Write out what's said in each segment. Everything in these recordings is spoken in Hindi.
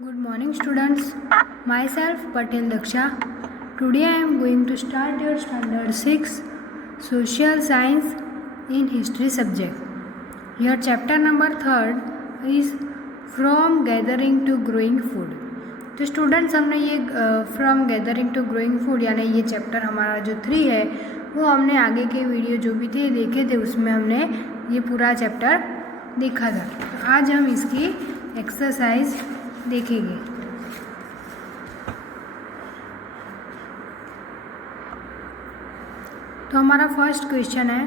Good morning students. Myself Patel Daksha. Today I am going to start your standard 6 social science in history subject. Your chapter number 3rd is from gathering to growing food. तो स्टूडेंट्स हमने ये from gathering to growing food यानी ये चैप्टर हमारा जो 3 है वो हमने आगे के वीडियो जो भी थे देखे थे उसमें हमने ये पूरा चैप्टर देखा था। आज हम इसकी एक्सरसाइज देखेंगे। तो हमारा फर्स्ट क्वेश्चन है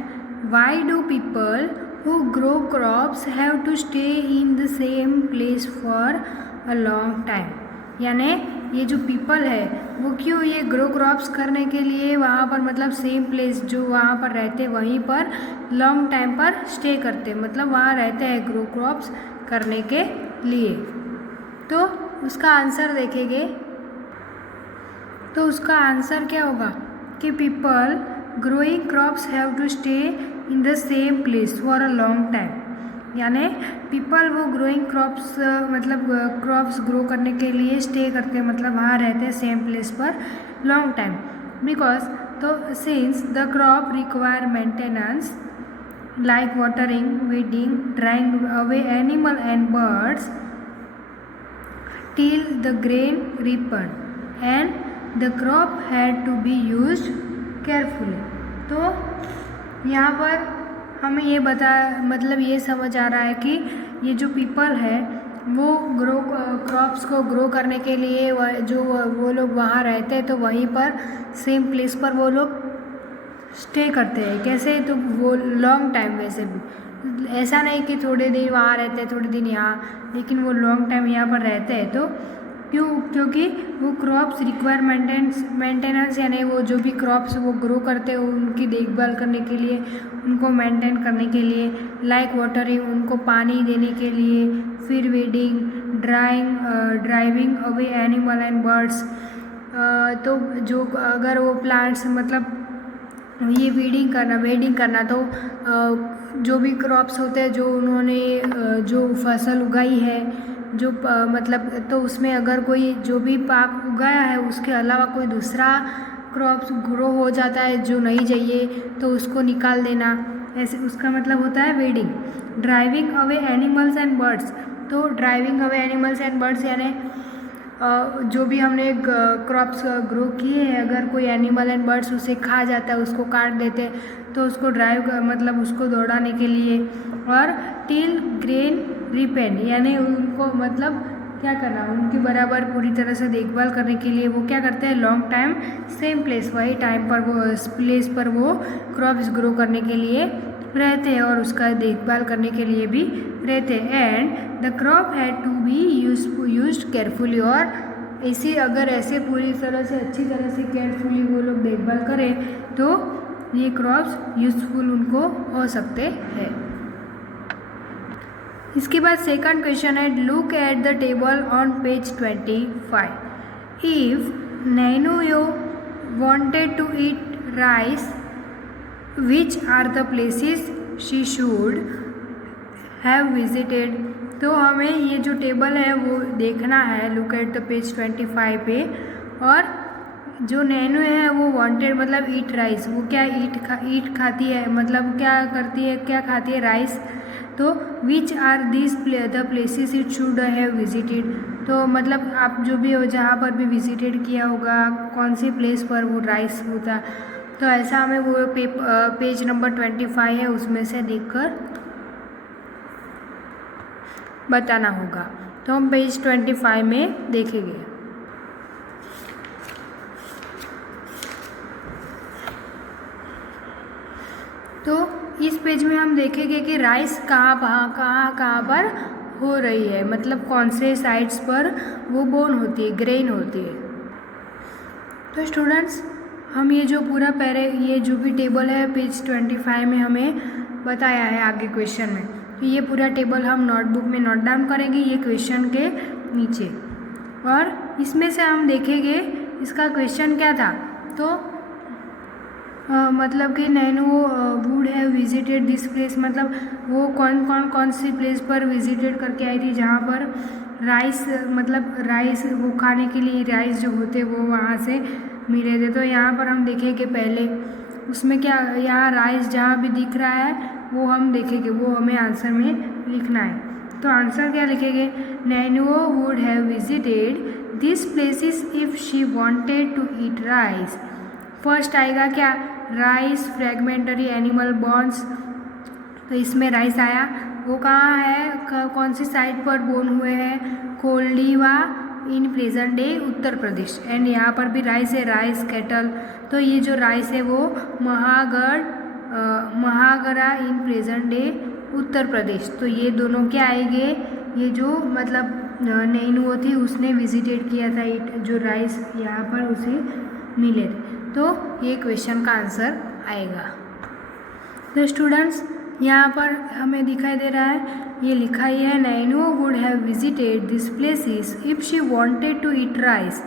why do people who grow crops have to stay in the same place for a long time. यानी ये जो पीपल है वो क्यों ये ग्रो क्रॉप्स करने के लिए वहाँ पर मतलब सेम प्लेस जो वहाँ पर रहते वहीं पर लॉन्ग टाइम पर स्टे करते मतलब वहाँ रहते हैं ग्रो क्रॉप्स करने के लिए। तो उसका आंसर देखेंगे तो उसका आंसर क्या होगा कि people growing crops have to stay in the same place for a long time. यानी पीपल वो ग्रोइंग क्रॉप्स मतलब क्रॉप्स ग्रो करने के लिए स्टे करते हैं मतलब वहाँ रहते हैं सेम प्लेस पर लॉन्ग टाइम बिकॉज तो since the crop require maintenance like watering weeding drawing away animal and birds till the grain ripened and the crop had to be used carefully। तो यहाँ पर हमें ये मतलब ये समझ आ रहा है कि ये जो पीपल है वो ग्रो क्रॉप्स को ग्रो करने के लिए जो वो लोग वहाँ रहते हैं तो वहीं पर सेम प्लेस पर वो लोग स्टे करते हैं। कैसे तो वो लॉन्ग टाइम वैसे भी ऐसा नहीं कि थोड़े दिन वहाँ रहते हैं थोड़े दिन यहाँ लेकिन वो लॉन्ग टाइम यहाँ पर रहते हैं। तो क्योंकि वो क्रॉप्स रिक्वायर मेंटेनेंस यानी वो जो भी क्रॉप्स वो ग्रो करते हैं उनकी देखभाल करने के लिए उनको मेंटेन करने के लिए लाइक वाटरिंग उनको पानी देने के लिए फिर weeding driving away animal and birds. तो जो अगर वो प्लांट्स मतलब ये वेडिंग करना तो जो भी क्रॉप्स होते हैं जो उन्होंने जो फसल उगाई है जो मतलब तो उसमें अगर कोई जो भी पाक उगाया है उसके अलावा कोई दूसरा क्रॉप्स ग्रो हो जाता है जो नहीं चाहिए तो उसको निकाल देना ऐसे उसका मतलब होता है weeding. Driving away animals and birds तो driving away animals and birds यानी जो भी हमने क्रॉप्स ग्रो किए हैं अगर कोई एनिमल एंड बर्ड्स उसे खा जाता है उसको काट देते तो उसको ड्राइव मतलब उसको दौड़ाने के लिए। और टिल ग्रेन रिपेंड यानी उनको मतलब क्या करना उनकी बराबर पूरी तरह से देखभाल करने के लिए वो क्या करते हैं लॉन्ग टाइम सेम प्लेस वही टाइम पर वो प्लेस पर वो क्रॉप्स ग्रो करने के लिए रहते हैं और उसका देखभाल करने के लिए भी रहते हैं। And the crop had to be used carefully और अगर ऐसे पूरी तरह से अच्छी तरह से केयरफुली वो लोग देखभाल करें तो ये क्रॉप्स यूजफुल उनको हो सकते हैं। इसके बाद सेकंड क्वेश्चन है look at the table on page 25। If नैनुयो wanted to eat rice which are the places she should have visited। तो हमें ये जो टेबल है वो देखना है लुक एट द पेज 25 पे। और जो नैनो है वो वांटेड मतलब ईट राइस वो क्या ईट खाती है मतलब क्या करती है क्या खाती है राइस। तो which are this the places it should have visited तो मतलब आप जो भी हो जहाँ पर भी विजिटेड किया होगा कौन सी प्लेस पर वो राइस होता तो ऐसा हमें वो पेज नंबर 25 है उसमें से देखकर बताना होगा। तो हम पेज 25 में देखेंगे। तो इस पेज में हम देखेंगे कि राइस कहाँ पर हो रही है मतलब कौन से साइड्स पर वो बोन होती है ग्रेन होती है। तो स्टूडेंट्स हम ये जो पूरा ये जो भी टेबल है पेज 25 में हमें बताया है आगे क्वेश्चन में तो ये पूरा टेबल हम नोटबुक में नोट डाउन करेंगे ये क्वेश्चन के नीचे। और इसमें से हम देखेंगे इसका क्वेश्चन क्या था। तो मतलब कि nano would have visited this place मतलब वो कौन सी प्लेस पर विजिटेड करके आई थी जहाँ पर राइस मतलब राइस वो खाने के लिए राइस जो होते वो वहाँ से मिले थे। तो यहाँ पर हम देखेंगे पहले उसमें क्या, यहाँ राइस जहाँ भी दिख रहा है वो हम देखेंगे, वो हमें आंसर में लिखना है। तो आंसर क्या लिखेंगे, नैनुओ would have visited this places if she wanted to eat rice. First आएगा क्या, राइस फ्रेगमेंटरी एनिमल बॉन्स, तो इसमें राइस आया। वो कहाँ है, कौन सी साइट पर बोन हुए हैं, Koldihwa in present day Uttar Pradesh. And यहाँ पर भी राइस है, राइस कैटल। तो ये जो राइस है वो महागरा इन प्रेजेंट डे उत्तर प्रदेश। तो ये दोनों क्या आएंगे, ये जो मतलब नैनुओ थी उसने विजिटेड किया था जो राइस यहाँ पर उसे मिले थे। तो ये क्वेश्चन का आंसर आएगा। तो स्टूडेंट्स यहाँ पर हमें दिखाई दे रहा है, ये लिखा ही है नैनुओ would have visited this places if she wanted to eat rice.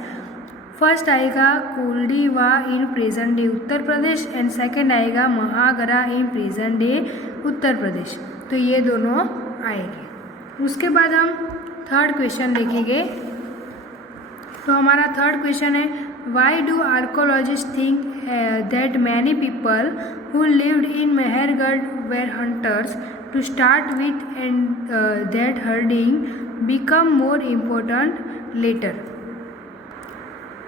First आएगा Koldihwa in present day Uttar Pradesh and second आएगा महागरा इन प्रेजेंट डे उत्तर प्रदेश। तो ये दोनों आएंगे। उसके बाद हम थर्ड क्वेश्चन देखेंगे। तो हमारा थर्ड क्वेश्चन है, why do archaeologist think that many people who lived in Mehergarh were hunters to start with and that herding become more important later।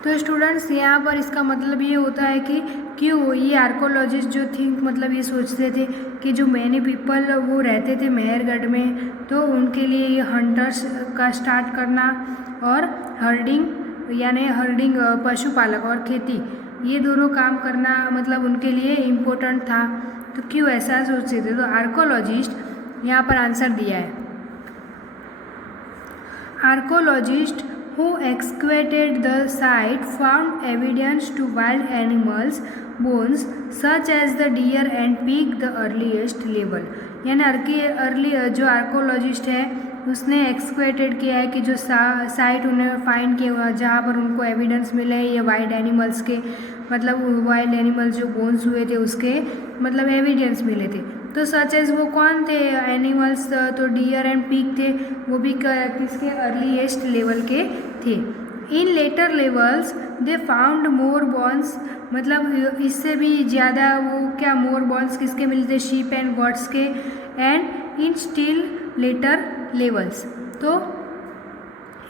तो स्टूडेंट्स यहाँ पर इसका मतलब ये होता है कि क्यों ये आर्कोलॉजिस्ट जो थिंक मतलब ये सोचते थे कि जो मैनी पीपल वो रहते थे मेहरगढ़ में, तो उनके लिए ये हंटर्स का स्टार्ट करना और हर्डिंग यानी हर्डिंग पशुपालक और खेती, ये दोनों काम करना मतलब उनके लिए इम्पोर्टेंट था। तो क्यों ऐसा सोचते थे, तो आर्कोलॉजिस्ट यहाँ पर आंसर दिया है, archaeologist who excavated the site found evidence to wild animals bones such as the deer and pig the earliest level। यानी अर्ली जो आर्कोलॉजिस्ट है उसने एक्सक्वेटेड किया है कि जो साइट उन्हें फाइंड किया हुआ जहाँ पर उनको एविडेंस मिले ये वाइल्ड एनिमल्स के मतलब वाइल्ड एनिमल्स जो बोन्स हुए थे उसके मतलब एविडेंस मिले थे। तो सच एज वो कौन थे एनिमल्स, तो डियर एंड पिग थे, वो भी किसके अर्लीएस्ट लेवल के थे। In later levels they found more bones, मतलब इससे भी ज़्यादा वो क्या मोर बॉन्स किसके मिलते, शीप एंड गॉट्स के। And in still later levels, तो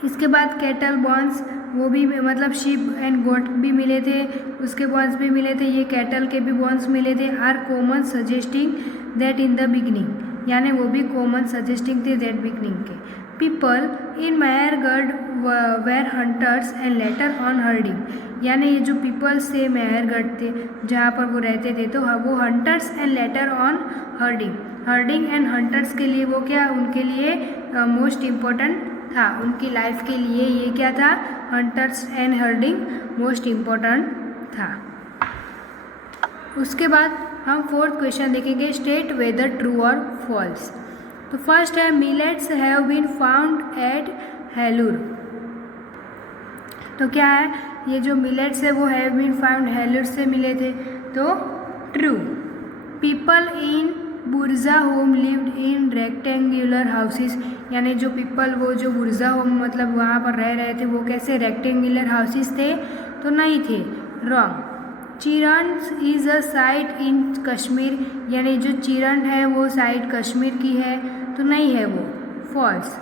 इसके बाद कैटल बॉन्स वो भी मतलब शीप एंड गोट भी मिले थे, उसके बॉन्स भी मिले थे, ये कैटल के भी बॉन्स मिले थे। Are common suggesting that in the beginning, यानी वो भी कॉमन सजेस्टिंग थे दैट बिगनिंग के। People in Mehrgarh were hunters and later on herding, यानी ये जो पीपल्स थे मेहरगढ़ थे जहाँ पर वो रहते थे, तो वो hunters and later on herding, herding and hunters के लिए वो क्या उनके लिए मोस्ट इम्पोर्टेंट था, उनकी लाइफ के लिए ये क्या था, hunters and herding most important था। उसके बाद हम फोर्थ क्वेश्चन देखेंगे, स्टेट वेदर ट्रू और फॉल्स। तो फर्स्ट है millets have been found at Hallur. तो क्या है, ये जो मिलेट्स है वो हैव बीन फाउंड हेलूर से मिले थे, तो ट्रू। पीपल इन बुर्जा home lived in rectangular houses, यानी जो पीपल वो जो बुर्जा होम मतलब वहाँ पर रह रहे थे वो कैसे रेक्टेंगुलर हाउसेस थे, तो नहीं थे, रॉन्ग। चिरंड इज अ साइट इन कश्मीर, यानी जो चिरंड है वो साइट कश्मीर की है, तो नहीं है वो, false.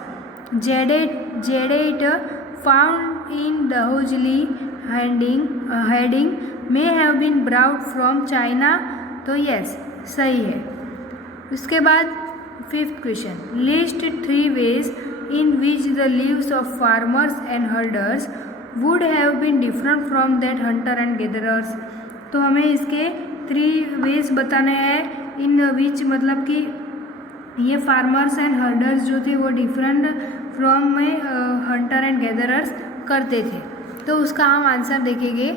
Jadeite found in Daojali Hading may have been brought from China, तो यस सही है। उसके बाद fifth question, list 3 ways in which the lives of farmers and herders would have been different from that hunter and gatherers. तो हमें इसके 3 वेज बताने हैं इन विच मतलब कि ये फार्मर्स एंड हर्डर्स जो थे वो डिफरेंट फ्रॉम में हंटर एंड गैदरर्स करते थे। तो उसका हम आंसर देखेंगे,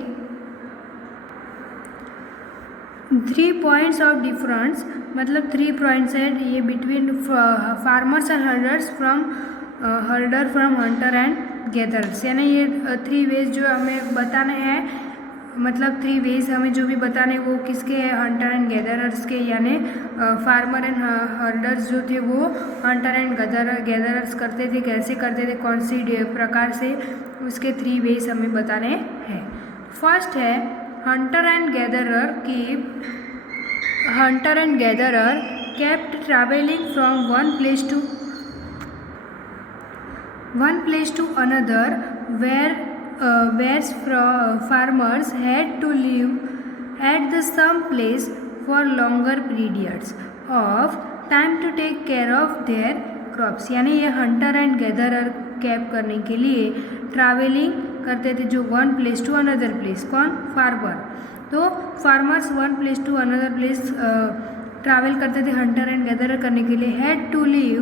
3 पॉइंट्स ऑफ डिफरेंस, मतलब 3 पॉइंट्स है ये between farmers and herders from Hunter and gatherers, यानी ये 3 वेज जो हमें बताने हैं मतलब 3 वेज हमें जो भी बताने वो किसके हैं, हंटर एंड गैदरर्स के, यानी फार्मर एंड हर्डर्स जो थे वो हंटर एंड गैदरर्स करते थे, कैसे करते थे, कौन सी प्रकार से, उसके 3 वेज हमें बताने हैं। फर्स्ट है Hunter and gatherer kept traveling from one place to another where farmers had to live at the some place for longer periods of time to take care of their crops। यानी ये हंटर एंड गैदरर कैप करने के लिए ट्रैवलिंग करते थे, जो one place to another place, कौन, फार्मर। तो farmers one place to another place travel करते थे हंटर एंड गैदरर करने के लिए, had to live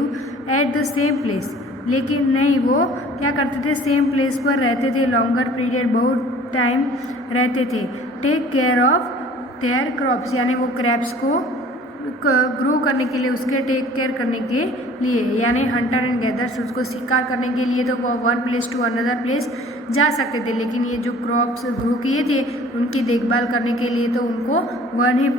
at the same place, लेकिन नहीं, वो क्या करते थे, सेम प्लेस पर रहते थे, लॉन्गर पीरियड, बहुत टाइम रहते थे। Take care of their crops, यानी वो क्रॉप्स को ग्रो करने के लिए, उसके टेक केयर करने के लिए, यानी हंटर एंड गैदर्स उसको शिकार करने के लिए तो वो one place to another place जा सकते थे, लेकिन ये जो क्रॉप्स ग्रो किए थे उनकी देखभाल करने के लिए तो उनको वन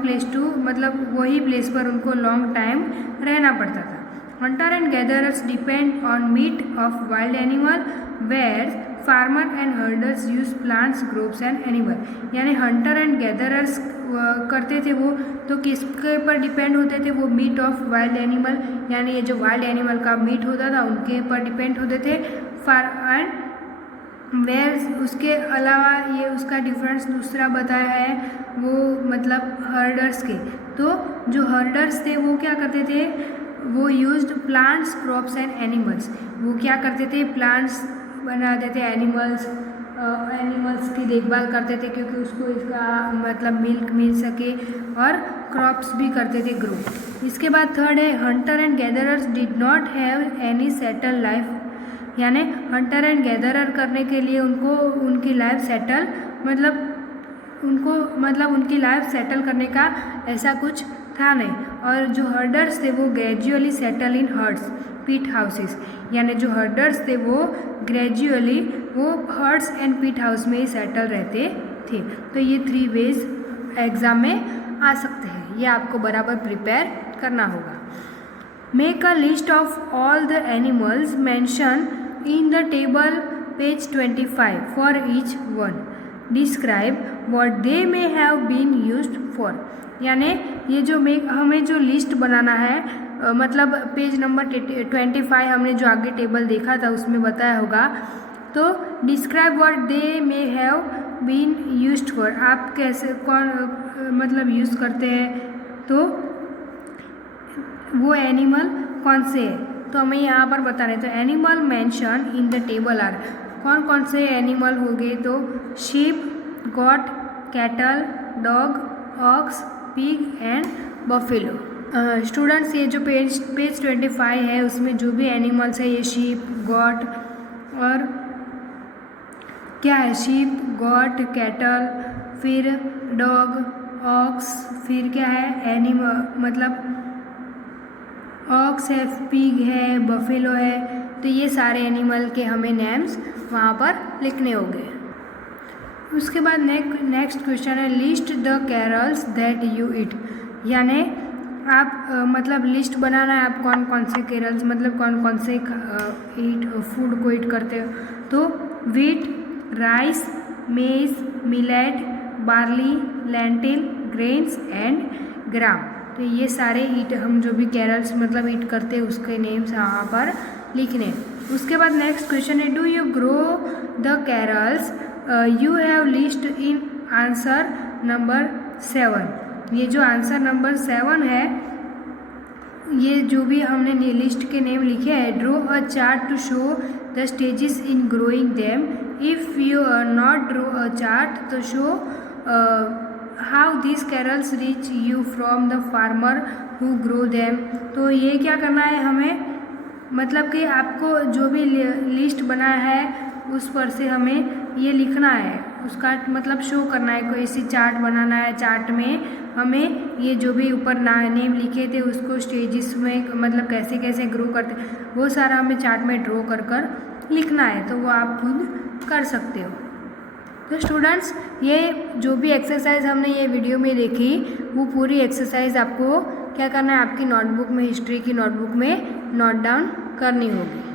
प्लेस टू मतलब वही प्लेस पर उनको लॉन्ग टाइम रहना पड़ता था। Hunter and gatherers depend on meat of wild animal where farmer and herders use plants, groves and animal. यानी हंटर एंड गैदरर्स करते थे वो तो किसके पर डिपेंड होते थे, वो मीट ऑफ वाइल्ड एनिमल, यानी ये जो वाइल्ड एनिमल का मीट होता था उनके पर डिपेंड होते थे। एंड वेयर, उसके अलावा ये उसका डिफरेंस दूसरा बताया है वो मतलब हर्डर्स के। तो जो हर्डर्स थे वो क्या करते थे, वो used plants, crops and animals. वो क्या करते थे, प्लांट्स बनाते थे, एनिमल्स की देखभाल करते थे क्योंकि उसको इसका मतलब मिल्क मिल सके, और क्रॉप्स भी करते थे ग्रो। इसके बाद थर्ड है Hunter and gatherers did not have any settle life. यानी हंटर एंड गैदरर करने के लिए उनको उनकी लाइफ सेटल उनकी लाइफ सेटल करने का ऐसा कुछ था नहीं। और जो हर्डर्स थे वो ग्रेजुअली सेटल इन हर्ड्स, पीट हाउसेस। यानी जो हर्डर्स थे वो ग्रेजुअली वो हर्ड्स एंड पीट हाउस में ही सेटल रहते थे। तो ये 3 वेज एग्ज़ाम में आ सकते हैं, ये आपको बराबर प्रिपेयर करना होगा। Make a list of all the animals mention in the table page 25 for each one. Describe what they may have been used for. यानी ये जो हमें जो लिस्ट बनाना है मतलब पेज नंबर 25 हमने जो आगे टेबल देखा था उसमें बताया होगा। तो describe what they may have been used for, आप कैसे कौन मतलब यूज़ करते हैं, तो वो एनिमल कौन से है तो हमें यहाँ पर बताना है। तो animal mention in the table are, कौन कौन से एनिमल हो गए, तो sheep, goat, cattle, dog, ox, pig and buffalo. Students ये जो पेज 25 है उसमें जो भी एनिमल्स है, ये शीप, गॉट और क्या है, शीप, गॉट, कैटल, फिर डॉग, ऑक्स, फिर क्या है एनिमल मतलब ऑक्स है, पिग है, बफेलो है। तो ये सारे एनिमल के हमें नेम्स वहाँ पर लिखने होंगे। उसके बाद नेक्स्ट क्वेश्चन है list the carols that you eat. यानी आप मतलब लिस्ट बनाना है, आप कौन कौन से कैरल्स मतलब कौन कौन से फूड को ईट करते हो। तो wheat, rice, maize, millet, barley, lentil, grains and gram. तो ये सारे हम जो भी कैरल्स मतलब ईट करते हैं उसके नेम्स यहाँ पर लिखने। उसके बाद नेक्स्ट क्वेश्चन है do you grow the carols you have list in answer number 7। ये जो आंसर नंबर 7 है, ये जो भी हमने लिस्ट के नेम लिखे हैं, draw a chart to show the stages in growing them. If you are not draw a chart to show how this cereals reach you from the farmer who grow them. तो ये क्या करना है हमें, मतलब कि आपको जो भी लिस्ट बनाया है उस पर से हमें ये लिखना है, उसका मतलब शो करना है, कोई ऐसी चार्ट बनाना है। चार्ट में हमें ये जो भी ऊपर नेम लिखे थे उसको स्टेजेस में मतलब कैसे कैसे ग्रो करते वो सारा हमें चार्ट में ड्रॉ कर कर लिखना है। तो वो आप खुद कर सकते हो। तो स्टूडेंट्स ये जो भी एक्सरसाइज हमने ये वीडियो में देखी वो पूरी एक्सरसाइज आपको क्या करना है, आपकी नोटबुक में, हिस्ट्री की नोटबुक में नोट डाउन करनी होगी।